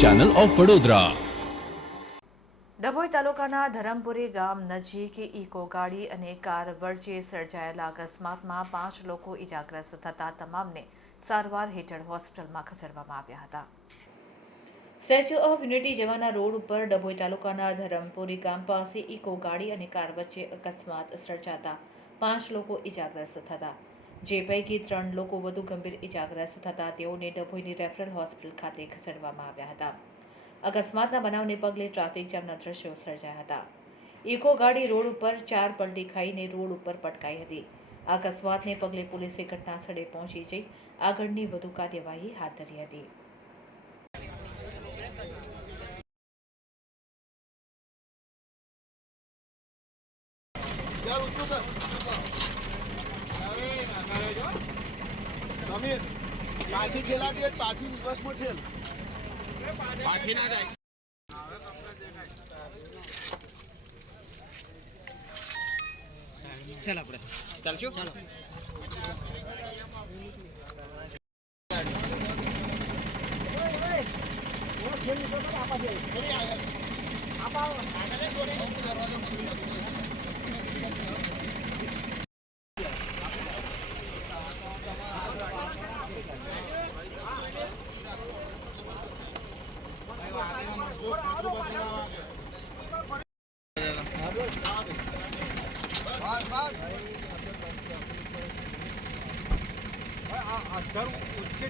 Channel of Vadodara. Dabhoi તાલુકાના ધરમપુરી ગામ નજીક ઇકો ગાડી અને કાર વચ્ચે સર્જાયેલા અકસ્માતમાં 5 લોકો ઇજાગ્રસ્ત થતા તમામને સારવાર હેઠળ હોસ્પિટલમાં ખસેડવામાં આવ્યા હતા। સ્ટેચ્યુ ઓફ યુનિટી જવાના રોડ ઉપર ડભોઈ તાલુકાના ધરમપુરી ગામ પાસે ઇકો ગાડી અને કાર વચ્ચે અકસ્માત સર્જાતા 5 લોકો ઇજાગ્રસ્ત થતા, જે પૈકી 3 લોકો વધુ ગંભીર ઇજાગ્રસ્ત થતા તેઓને ડભોઈની રેફરલ હોસ્પિટલ ખાતે ખસેડવામાં આવ્યા હતા। અકસ્માતના બનાવને પગલે ટ્રાફિક જામના દ્રશ્યો સર્જાયા હતા। ઇકો ગાડી રોડ ઉપર 4 પલટી ખાઈને રોડ ઉપર પટકાઈ હતી। આ અકસ્માતને પગલે પોલીસે ઘટના સ્થળે પહોંચી જઈ આગળની વધુ કાર્યવાહી હાથ ધરી હતી। પાછી ઠેલાતી પાછી બસમાં ઠેલ પાછી ના જાય। ચાલ આપણે ચાલશું ચાલો उसके